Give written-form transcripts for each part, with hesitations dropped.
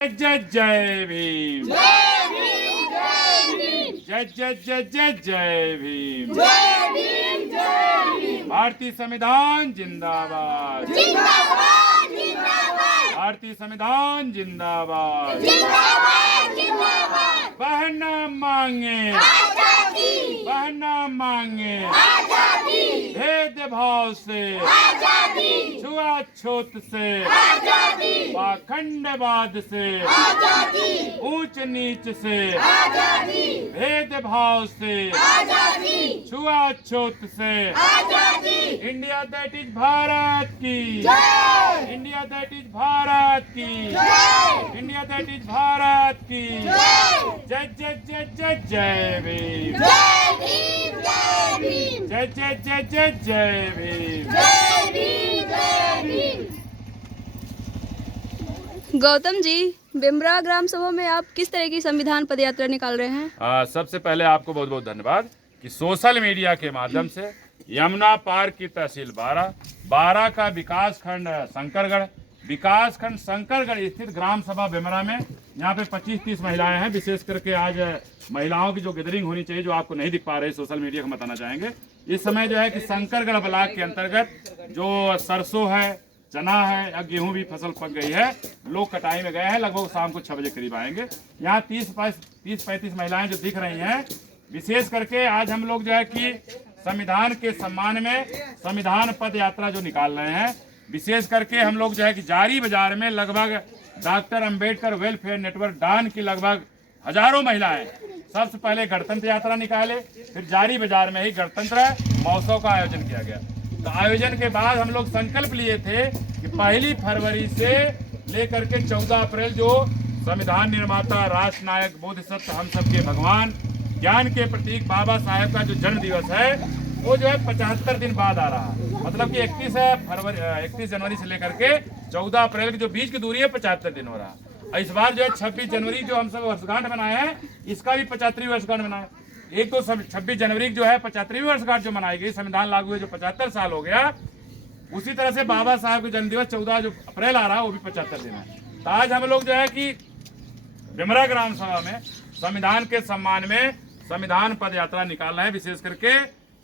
जय जय भीम, जय भीम जय भीम जय जय जय जय जय भीम। जय भीम जय भीम भारतीय संविधान जिंदाबाद, जिंदाबाद जिंदाबाद भारतीय संविधान जिंदाबाद। जिंदाबाद जिंदाबाद बहना मांगे, आजादी बहना मांगे, आजादी भेदभाव से, आजादी छुआछूत से, आजादी पाखंडवाद से, आजादी ऊंच नीच से, आजादी भेदभाव से, आजादी छुआछूत से। आजादी इंडिया दैट इज भारत की, जय इंडिया दैट इज भारत की, जय इंडिया दैट इज भारत की। जय जय जय जय जय जय भीम, जय भीम जय भीम जय जय जय जय जय भीम। जय भीम जय भीम। गौतम जी, बिमरा ग्राम सभा में आप किस तरह की संविधान पदयात्रा निकाल रहे हैं? सबसे पहले आपको बहुत बहुत धन्यवाद कि सोशल मीडिया के माध्यम से यमुना पार की तहसील बारा का विकास खंड शंकरगढ़ स्थित ग्राम सभा बिमरा में यहाँ पे 25-30 महिलाएं हैं। विशेष करके आज महिलाओं की जो गैदरिंग होनी चाहिए, जो आपको नहीं दिख पा रही सोशल मीडिया को बताना चाहेंगे। इस समय जो है कि शंकरगढ़ ब्लॉक के अंतर्गत जो सरसों है, चना है या गेहूं भी फसल पक गई है, लोग कटाई में गए हैं। लगभग शाम को 6 बजे करीब आएंगे। यहाँ 30-35 महिलाएं जो दिख रही हैं। विशेष करके आज हम लोग जो है कि संविधान के सम्मान में संविधान पद यात्रा जो निकाल रहे हैं। विशेष करके हम लोग जो है कि जारी बाजार में लगभग डॉक्टर अंबेडकर वेलफेयर नेटवर्क डान की लगभग हजारों महिलाएं सबसे पहले गणतंत्र यात्रा निकाले, फिर जारी बाजार में ही गणतंत्र महोत्सव का आयोजन किया गया। तो आयोजन के बाद हम लोग संकल्प लिए थे कि 1 फरवरी से लेकर के 14 अप्रैल जो संविधान निर्माता, राष्ट्र नायक, बोधिसत्व, हम सबके भगवान, ज्ञान के प्रतीक बाबा साहेब का जो जन्म दिवस है, वो जो है 75 दिन बाद आ रहा है। मतलब कि 31 जनवरी से लेकर के 14 अप्रैल की जो बीच की दूरी है 75 दिन हो रहा है। इस बार जो है 26 जनवरी जो हम सब वर्षगांठ मनाए हैं, इसका भी 75वीं वर्षगांठ मनाए। एक तो 26 जनवरी जो है 75वीं वर्षगांठ जो मनाई गई, संविधान लागू हुए जो 75 साल हो गया, उसी तरह से बाबा साहब का जन्म दिवस 14 जो अप्रैल आ रहा है, वो भी 75 दिन है। तो आज हम लोग जो है कि बिमरा ग्राम सभा में संविधान के सम्मान में संविधान पद यात्रा निकाल रहे हैं। विशेष करके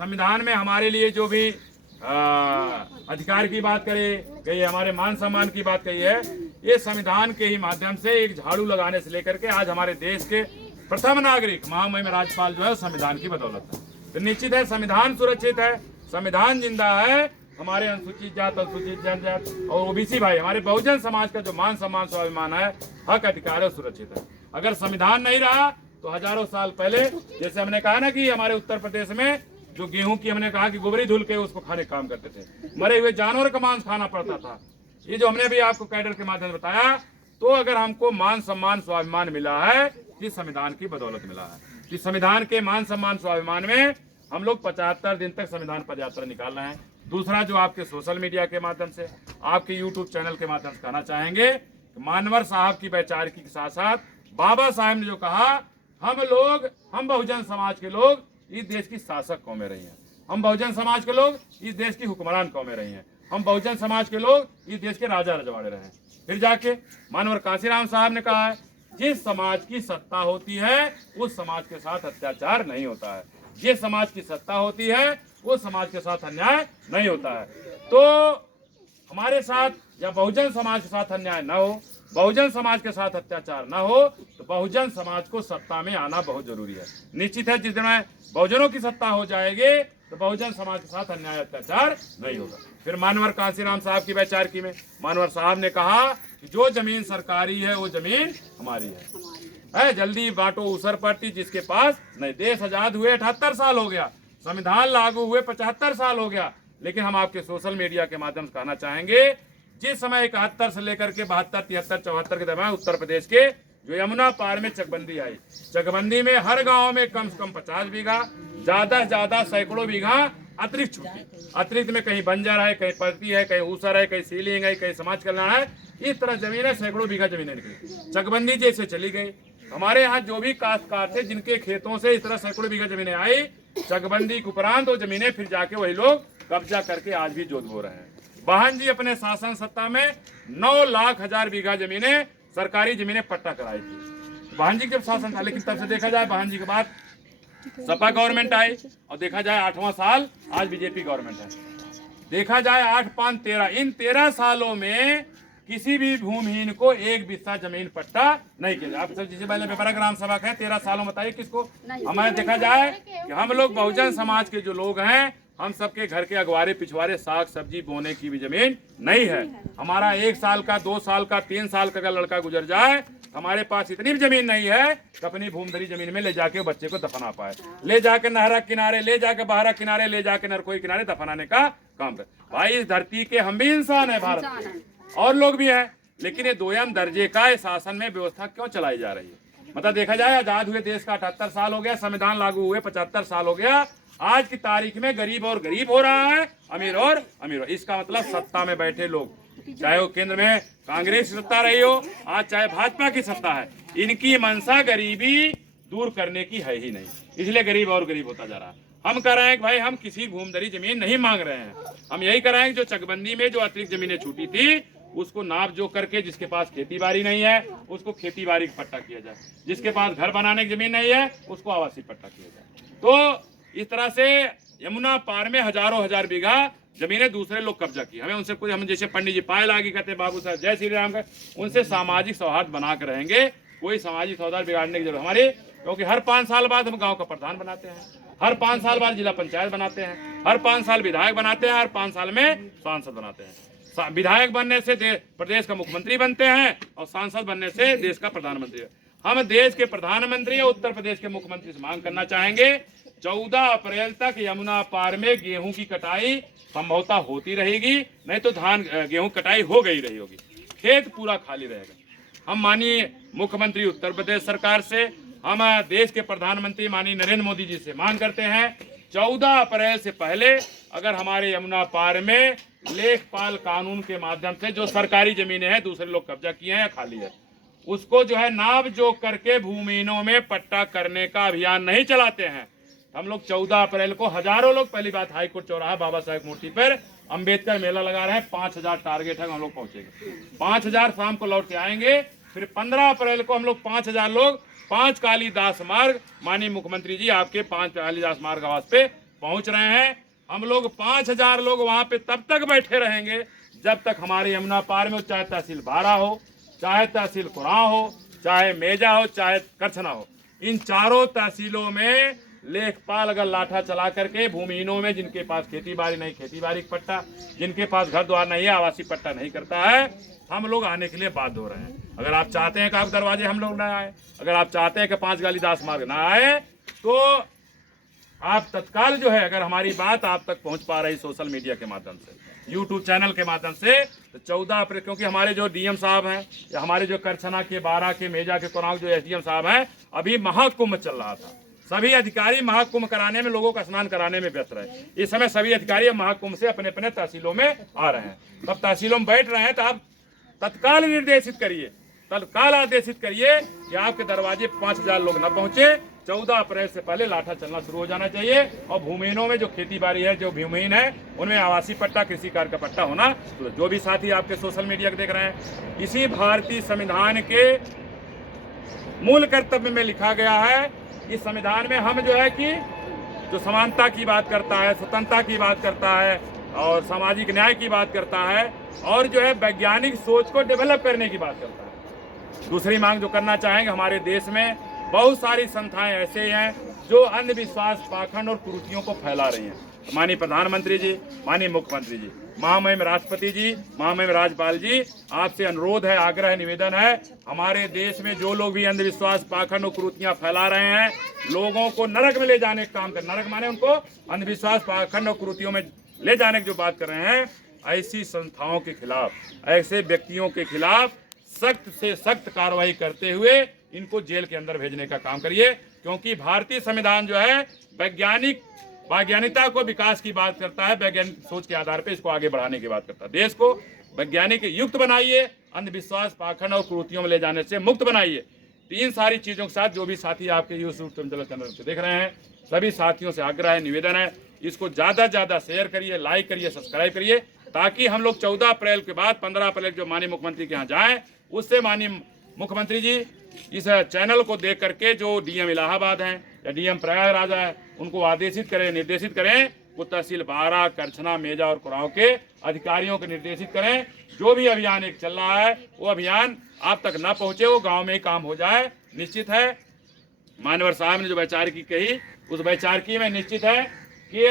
संविधान में हमारे लिए जो भी अधिकार की बात गई है, हमारे मान सम्मान की बात कही है, ये संविधान के ही माध्यम से एक झाड़ू लगाने से लेकर के आज हमारे देश के प्रथम नागरिक महामहिम राज्यपाल जो है संविधान की बदौलत है। तो निश्चित है संविधान सुरक्षित है, संविधान जिंदा है। हमारे अनुसूचित जात, अनुसूचित जनजात और ओबीसी भाई, हमारे बहुजन समाज का जो मान सम्मान स्वाभिमान है, हक अधिकार है, सुरक्षित है। अगर संविधान नहीं रहा तो हजारों साल पहले, जैसे हमने कहा ना कि हमारे उत्तर प्रदेश में जो गेहूं की हमने कहा कि गोबरी धुल के उसको खाने का काम करते थे, मरे हुए जानवर का मांस खाना पड़ता था। ये जो हमने भी आपको कैडर के माध्यम से बताया, तो अगर हमको मान सम्मान स्वाभिमान मिला है, इस संविधान की बदौलत मिला है। इस संविधान के मान सम्मान स्वाभिमान में हम लोग 75 दिन तक संविधान पद यात्रा निकाल रहे हैं। दूसरा जो आपके सोशल मीडिया के माध्यम से, आपके यूट्यूब चैनल के माध्यम से कहना चाहेंगे, मानवर साहब की वैचारिकी के साथ साथ बाबा साहब ने जो कहा, हम बहुजन समाज के लोग इस देश की शासक कौमें रही हैं, हम बहुजन समाज के लोग इस देश की हुक्मरान कौमें रही हैं, हम बहुजन समाज के लोग इस देश के राजा रजवाड़े रहे हैं। फिर जाके मानवर कांशीराम साहब ने कहा है, जिस समाज की सत्ता होती है उस समाज के साथ अत्याचार नहीं होता है, जिस समाज की सत्ता होती है उस समाज के साथ अन्याय नहीं होता है। तो हमारे साथ या बहुजन समाज के साथ अन्याय न हो, बहुजन समाज के साथ अत्याचार न हो, तो बहुजन समाज को सत्ता में आना बहुत जरूरी है। निश्चित है जिस दिन बहुजनों की सत्ता हो जाएगी तो बहुजन समाज के साथ अन्याय अत्याचार नहीं होगा। फिर मानवर कांशीराम साहब की वैचारिकी में मानवर साहब ने कहा कि जो जमीन सरकारी है वो जमीन हमारी है, जल्दी बांटो ऊसर पट्टी जिसके पास नहीं। देश आजाद हुए 78 साल हो गया, संविधान लागू हुए 75 साल हो गया, लेकिन हम आपके सोशल मीडिया के माध्यम से कहना चाहेंगे, जिस समय 71 से लेकर के 72, 73, 74 के दरमियान उत्तर प्रदेश के जो यमुना पार में चकबंदी आई, चकबंदी में हर गांव में कम से कम 50 बीघा, ज्यादा से ज्यादा सैकड़ों बीघा अतिरिक्त छुट्टी, अतिरिक्त में कहीं बंजर है, कहीं परती है, कहीं ऊसर है, कहीं सीलिंग है, कहीं समाज कल्याण है, इस तरह जमीन है, सैकड़ों बीघा जमीनें निकली। चकबंदी जैसे चली गई, हमारे यहाँ जो भी काश्तकार थे जिनके खेतों से इस तरह सैकड़ों बीघा जमीनें आई, चकबंदी के उपरांत वो जमीनें फिर जाके वही लोग कब्जा करके आज भी जोत बो रहे हैं। बहन जी अपने शासन सत्ता में 9 लाख हजार बीघा जमीनें सरकारी जमीनें पट्टा कराई थी। बहन जी जब शासन था, लेकिन तब से देखा जाए बहन जी के बाद सपा गवर्नमेंट आई और देखा जाए 8वां साल आज बीजेपी गवर्नमेंट है। देखा जाए 8, 5, 13 इन 13 सालों में किसी भी भूमिहीन को एक बिस्सा जमीन पट्टा नहीं किया। आप सब जिसे पहले बेपरा ग्राम सभा है 13 सालों बताइए किसको। हमें देखा जाए कि हम लोग बहुजन समाज के जो लोग हैं, हम सबके घर के अगवारे पिछवारे साग सब्जी बोने की भी जमीन नहीं है। हमारा 1 साल का 2 साल का 3 साल का अगर लड़का गुजर जाए, हमारे पास इतनी भी जमीन नहीं है कि अपनी भूमधरी जमीन में ले जाके बच्चे को दफना पाए, ले जाके नहरा किनारे, ले जाके बहरा किनारे, ले जाके नरकोई किनारे दफनाने का काम कर। भाई इस धरती के हम भी इंसान है, भारत के और लोग भी हैं, लेकिन ये दोयम दर्जे का इस शासन में व्यवस्था क्यों चलाई जा रही है। मतलब देखा जाए आजाद हुए देश का 78 साल हो गया, संविधान लागू हुए 75 साल हो गया, आज की तारीख में गरीब और गरीब हो रहा है, अमीर और अमीर हो। इसका मतलब सत्ता में बैठे लोग, चाहे वो केंद्र में कांग्रेस की सत्ता रही हो, आज चाहे भाजपा की सत्ता है, इनकी मंशा गरीबी दूर करने की है ही नहीं, इसलिए गरीब और गरीब होता जा रहा है। हम कह रहे हैं कि भाई हम किसी भूमधरी जमीन नहीं मांग रहे हैं, हम यही कह रहे हैं कि जो चकबंदी में जो अतिरिक्त जमीनें छूटी थी उसको नाप जो करके जिसके पास खेती बाड़ी नहीं है उसको खेती बाड़ी का पट्टा किया जाए, जिसके पास घर बनाने की जमीन नहीं है उसको आवासीय पट्टा किया जाए। तो इस तरह से यमुना पार में हजारों हजार बीघा जमीनें दूसरे लोग कब्जा की। हमें उनसे कुछ, हम जैसे पंडित जी पायल आगे कहते हैं, बाबू साहब जय श्री राम का, उनसे सामाजिक सौहार्द बना कर रहेंगे, कोई सामाजिक सौहार्द बिगाड़ने की जरूरत हमारी, क्योंकि हर 5 साल बाद हम गांव का प्रधान बनाते हैं, हर 5 साल बाद जिला पंचायत बनाते हैं, हर 5 साल विधायक बनाते हैं, हर 5 साल में सांसद बनाते हैं। विधायक बनने से प्रदेश का मुख्यमंत्री बनते हैं और सांसद बनने से देश का प्रधानमंत्री। हम देश के प्रधानमंत्री और उत्तर प्रदेश के मुख्यमंत्री से मांग करना चाहेंगे 14 अप्रैल तक यमुना पार में गेहूं की कटाई संभवतः होती रहेगी, नहीं तो धान गेहूं कटाई हो गई रही होगी, खेत पूरा खाली रहेगा। हम माननीय मुख्यमंत्री उत्तर प्रदेश सरकार से, हम देश के प्रधानमंत्री माननीय नरेंद्र मोदी जी से मांग करते हैं 14 अप्रैल से पहले अगर हमारे यमुना पार में लेखपाल कानून के माध्यम से जो सरकारी जमीनें हैं दूसरे लोग कब्जा किए हैं या खाली है, उसको जो है नाप जोक करके भूमिहीनों में पट्टा करने का अभियान नहीं चलाते हैं। हम लोग 14 अप्रैल को हजारों लोग, पहली बात हाईकोर्ट चौराहा बाबा साहेब मूर्ति पर अंबेडकर मेला लगा रहे हैं, 5000 टारगेट है, हम लोग पहुंचेंगे 5000 शाम को लौट के आएंगे। फिर 15 अप्रैल को हम लोग 5000 लोग 5 कालीदास मार्ग, माननीय मुख्यमंत्री जी आपके 5 कालीदास मार्ग आवास पे पहुंच रहे हैं। हम लोग 5000 लोग वहां पे तब तक बैठे रहेंगे जब तक हमारे यमुना पार में, चाहे तहसील बारा हो, चाहे तहसील कुराह हो, चाहे मेजा हो, चाहे करछना हो, इन चारों तहसीलों में लेखपाल अगर लाठा चला करके भूमिहीनों में, जिनके पास खेती बाड़ी नहीं खेती बाड़ी पट्टा, जिनके पास घर द्वार नहीं है आवासीय पट्टा नहीं करता है, हम लोग आने के लिए बाध्य हो रहे हैं। अगर आप चाहते हैं कि आप दरवाजे हम लोग ना आए, अगर आप चाहते हैं कि 5 कालीदास मार्ग ना आए, तो आप तत्काल जो है, अगर हमारी बात आप तक पहुंच पा रही सोशल मीडिया के माध्यम से, यूट्यूब चैनल के माध्यम से, तो 14 अप्रैल, क्योंकि हमारे जो डीएम साहब हैं या हमारे जो करछना के, बारा के, मेजा के, कुराह जो एसडीएम साहब हैं, अभी महाकुंभ चल रहा था, सभी अधिकारी महाकुंभ कराने में, लोगों का स्नान कराने में व्यस्त रहे। इस समय सभी अधिकारी महाकुंभ से अपने अपने तहसीलों में आ रहे हैं, तब तहसीलों में बैठ रहे हैं, तो आप तत्काल निर्देशित करिए, तत्काल आदेशित करिए कि आपके दरवाजे 5000 लोग न पहुंचे। 14 अप्रैल से पहले लाठा चलना शुरू हो जाना चाहिए और भूमिहीनों में जो खेती बाड़ी है, जो भूमिहीन है, उनमें आवासीय पट्टा, कृषि कार्य का पट्टा होना। तो जो भी साथी आपके सोशल मीडिया को देख रहे हैं, इसी भारतीय संविधान के मूल कर्तव्य में लिखा गया है, इस संविधान में हम जो है कि जो समानता की बात करता है, स्वतंत्रता की बात करता है और सामाजिक न्याय की बात करता है और जो है वैज्ञानिक सोच को डेवलप करने की बात करता है। दूसरी मांग जो करना चाहेंगे, हमारे देश में बहुत सारी संस्थाएं ऐसे हैं जो अंधविश्वास, पाखंड और कुरीतियों को फैला रही हैं। माननीय प्रधानमंत्री जी, माननीय मुख्यमंत्री जी, महामहिम राष्ट्रपति जी, महामहिम राज्यपाल जी, आपसे अनुरोध है, आग्रह है, निवेदन है, हमारे देश में जो लोग भी अंधविश्वास, पाखंड और कुरीतियां फैला रहे हैं, लोगों को नरक में ले जाने का काम कर, नरक माने उनको अंधविश्वास, पाखंड और कुरीतियों में ले जाने की जो बात कर रहे हैं, ऐसी संस्थाओं के खिलाफ, ऐसे व्यक्तियों के खिलाफ सख्त से सख्त कार्रवाई करते हुए इनको जेल के अंदर भेजने का काम करिए। क्योंकि भारतीय संविधान जो है वैज्ञानिकता को विकास की बात करता है, वैज्ञानिक सोच के आधार पर इसको आगे बढ़ाने की बात करता है। देश को वैज्ञानिक युक्त बनाइए, अंधविश्वास, पाखंड और कुरीतियों में ले जाने से मुक्त बनाइए। तीन सारी चीजों के साथ जो भी साथी आपके यूट्यूब चैनल से देख रहे हैं, सभी साथियों से आग्रह है, निवेदन है, इसको ज्यादा से ज्यादा शेयर करिए, लाइक करिए, सब्सक्राइब करिए, ताकि हम लोग 14 अप्रैल के बाद 15 अप्रैल जो माननीय मुख्यमंत्री के यहाँ जाएं, उससे माननीय मुख्यमंत्री जी इस चैनल को देख करके जो डीएम इलाहाबाद हैं या डीएम प्रयागराज है उनको आदेशित करें, निर्देशित करें, वो तहसील बारा, करछना, मेजा और कुराव के अधिकारियों को निर्देशित करें, जो भी अभियान एक चल रहा है वो अभियान आप तक न पहुंचे, वो गांव में ही काम हो जाए। निश्चित है मानवर साहब ने जो वैचारिकी कही, उस वैचारिकी में निश्चित है कि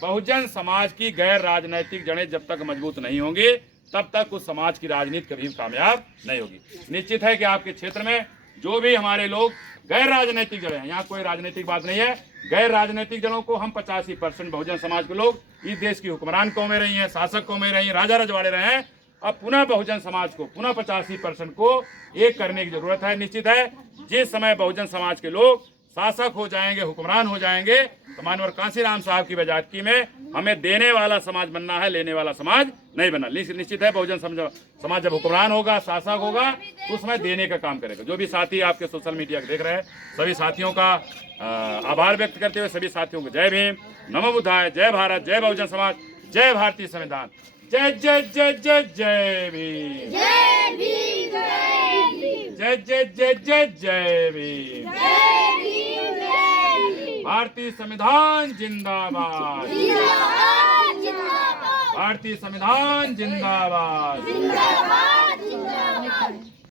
बहुजन समाज की गैर राजनैतिक जड़ें जब तक मजबूत नहीं होंगी तब तक उस समाज की राजनीति कभी कामयाब नहीं होगी। निश्चित है कि आपके क्षेत्र में जो भी हमारे लोग गैर राजनीतिक जड़ें हैं, यहाँ कोई राजनीतिक बात नहीं है, गैर राजनीतिक जड़ों को हम 85% बहुजन समाज के लोग इस देश की हुक्मरान कौमें रही हैं, शासक कौमें रही हैं, राजा रजवाड़े रहे हैं, अब पुनः बहुजन समाज को पुनः 85% को एक करने की जरूरत है। निश्चित है जिस समय बहुजन समाज के लोग शासक हो जाएंगे, हुक्मरान हो जाएंगे, तो मानवर कांसीराम साहब की वजादकी में हमें देने वाला समाज बनना है, लेने वाला समाज नहीं बनना। निश्चित है बहुजन समाज जब हुक्मरान होगा, शासक होगा, तो उसमें देने का काम करेगा। जो भी साथी आपके सोशल मीडिया देख रहे हैं सभी साथियों का आभार व्यक्त करते हुए सभी साथियों को जय भीम, नमो बुद्धाय, जय भारत, जय बहुजन समाज, जय भारतीय संविधान, जय जय जय जय जय भीम, जय भीम, जय भीम, जय जय जय जय जय भीम, जय भीम, जय भीम। भारतीय संविधान जिंदाबाद, जिंदाबाद, जिंदाबाद, भारतीय संविधान जिंदाबाद। जिंदाबाद, जिंदाबाद।